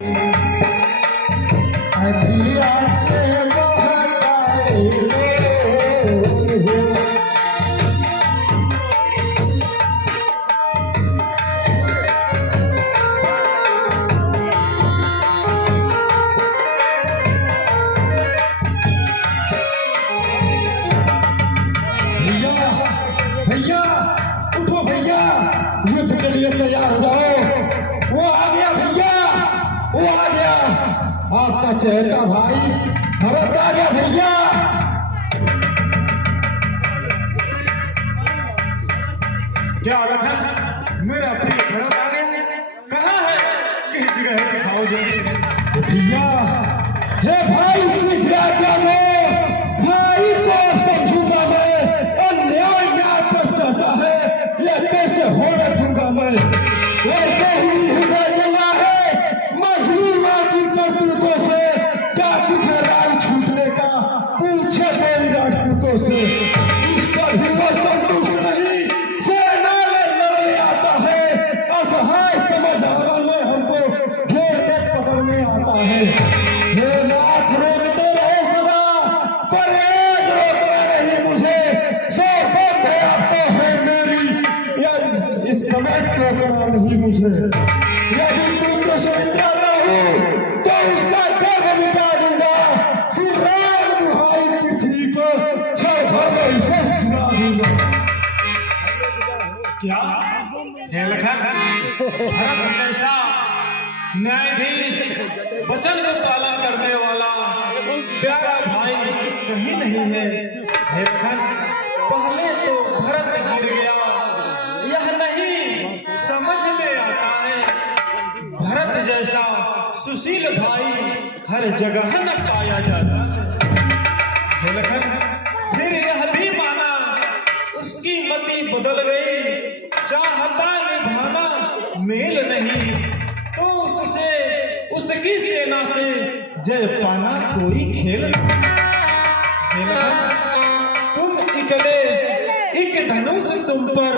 अखिया से बहकाए भैया उठो भैया, युद्ध के लिए तैयार हो जाओ। वो आ गया भैया, वो आ गया, आपका चहेता भाई भरत आ गया भैया। क्या लखन, मेरा प्रिय भरत आ गया? कहाँ है? किस जगह है? दिखाओ जल्दी। भैया हे भाई सीख गया क्या लो, भाई को अब समझूंगा मैं, अन्याय न्याय पर चढ़ता है ये कैसे होने दूंगा मैं। वैसे ही हृदय जला है मछली माँ की करतूतों से, क्या तुझे राज छूटने का पूछे कोई राजपूतों से। इस पर भी वो संतुष्ट नहीं, सेना में लड़ने आता है, असहाय समझ आवा में हमको घेरने पकड़ने आता है। हे नाथ रोकते रहे सदा, पर एक रोकना नहीं मुझे, सौगंध है आपको है मेरी, या इस समय टोकना नहीं मुझे। यदि पुत्र से मित्राता हूँ तो उसका गर्व मिटा दूंगा, श्री राम दुहाई पृथ्वी को क्षण भर में इसे सुना दूंगा। क्या हे लखन, भरत जैसा न्यायाधीश, वचन का पालन करने वाला प्यारा भाई कहीं नहीं है। हे लखन, पहले तो भरत गिर गया, यह नहीं समझ में आता है, भरत जैसा सुशील भाई हर जगह न पाया जाता है। हे लखन, फिर यह भी माना उसकी मति बदल गई, चाहता निभाना मेल नहीं, तो उससे उसकी सेना से जय पाना कोई खेल नहीं। हे लखन, तुम इकले एक धनुष तुम पर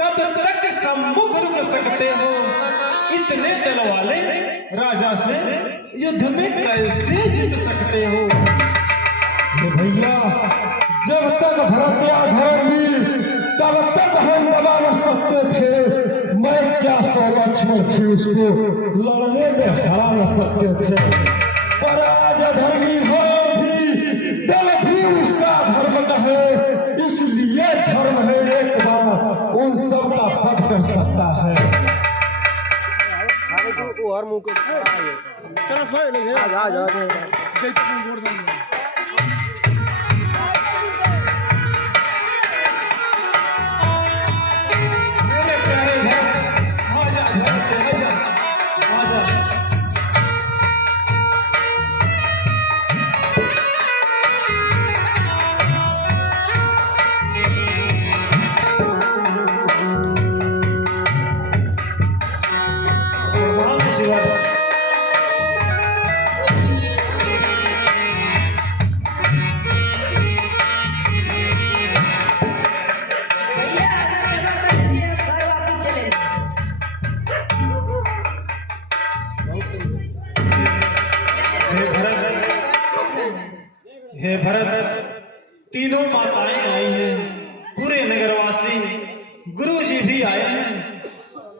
कब तक सम्मुख रुक सकते हो, इतने दल वाले राजा से युद्ध में कैसे जीत सकते हो। हे भैया जब तक भरत या धर्मवीर तब तक हम दबा न सकते थे, मैं क्या 100 लक्ष्मण भी उसको लड़ने में हरा न सकते थे। पर आज अधर्मी हो भी दल भी उसका धर्म कहे, इसलिए धर्म है एक बार उन सब का वध कर सकता है। मेरे प्यारे भरत, आजा भरत, आजा, आजा। प्रणाम शिवर। भैया अपना सेवा करके अब घर वापस चले। हे भरत, हे भरत, तीनों माताएं आई हैं, पूरे नगरवासी गुरुजी भी आए हैं,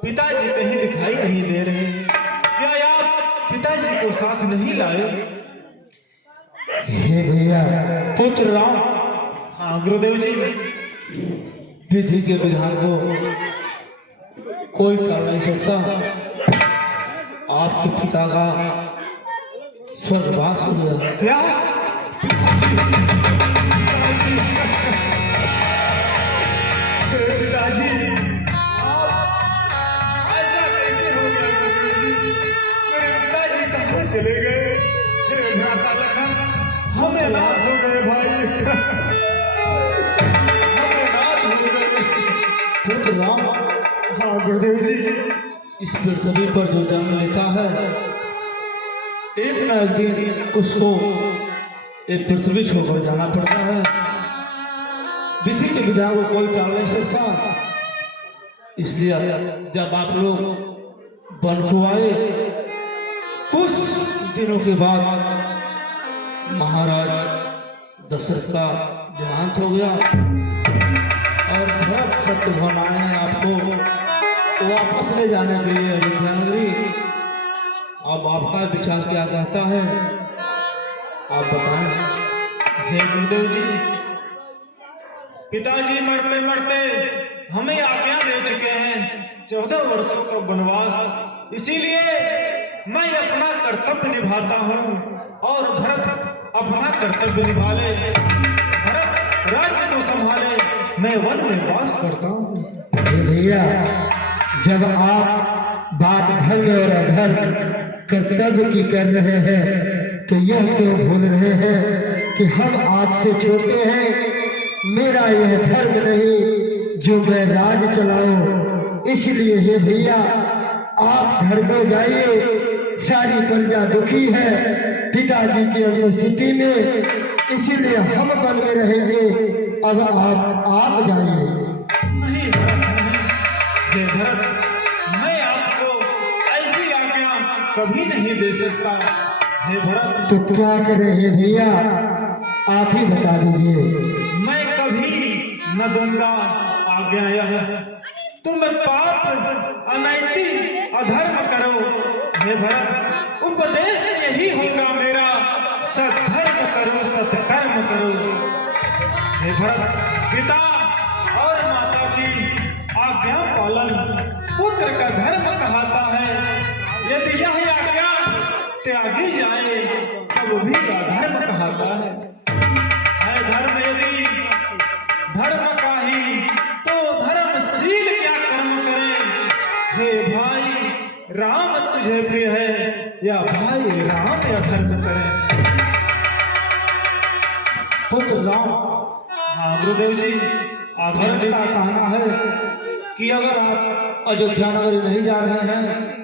पिताजी कहीं दिखाई नहीं दे रहे। क्या आप पिताजी को साथ नहीं लाए? हे भैया पुत्र राम। हाँ गुरुदेव जी। विधि के विधान को कोई टाल नहीं सकता। आपके पिता का स्वर्गवास हो गया। क्या पिताजी, पिताजी, पिताजी, आप ऐसा कैसे हो गया गुरुदेव जी? मेरे पिताजी कहाँ चले गए? हे भ्राता लखन, हम अनाथ हो गए भाई, हम अनाथ हो गए। पुत्र राम हाँ गुरुदेव जी। इस पृथ्वी पर जो जन्म लेता है, एक न एक दिन उसको एक पृथ्वी छोड़कर जाना पड़ता है। विधि के विधान को कोई टाल नहीं सकता। इसलिए जब आप लोग वन को आए कुछ दिनों के बाद महाराज दशरथ का देहांत हो गया और भरत शत्रुघ्न आए हैं आपको वापस ले जाने के लिए अयोध्या नगरी। अब आपका विचार क्या कहता है, आप बताएं। हे गुरुदेव जी, पिताजी मरते मरते हमें आज्ञा दे चुके हैं 14 वर्षों का वनवास, इसीलिए मैं अपना कर्तव्य निभाता हूँ और भरत अपना कर्तव्य निभा ले। भरत राज्य को संभाले, मैं वन में वास करता हूँ। भैया, जब आप बात धर्म और अधर्म कर्तव्य की कर रहे हैं तो यह क्यों भूल रहे हैं कि हम आपसे छोटे हैं। मेरा यह धर्म नहीं जो मैं राज चलाऊं, इसलिए हे भैया आप घर को जाइए। सारी प्रजा दुखी है पिताजी की अनुपस्थिति में, इसीलिए हम वन में रहेंगे। अब आप जाइए। नहीं भरत, नहीं। हे भरत, मैं आपको ऐसी आज्ञा कभी नहीं दे सकता। हे भरत, तो क्या करें हे भैया, आप ही बता दीजिए। मैं कभी न दूंगा आज्ञा यह, तुम पाप अनैतिक अधर्म करो। हे भरत, उपदेश यही होगा मेरा, सद्धर्म करो सत्कर्म करो। हे भरत, पिता और माता की आज्ञा पालन पुत्र का धर्म कहलाता है। यदि यह आज्ञा त्यागी जाए तब भी का धर्म कहलाता है। धर्म यदि धर्म का ही तो धर्मशील क्या कर्म करे। हे भाई, राम तुझे प्रिय है या भाई राम या धर्म करे। पुत्र राम, हाँ गुरुदेव जी, भरत का कहना है कि अगर आप अयोध्या नगरी नहीं जा रहे हैं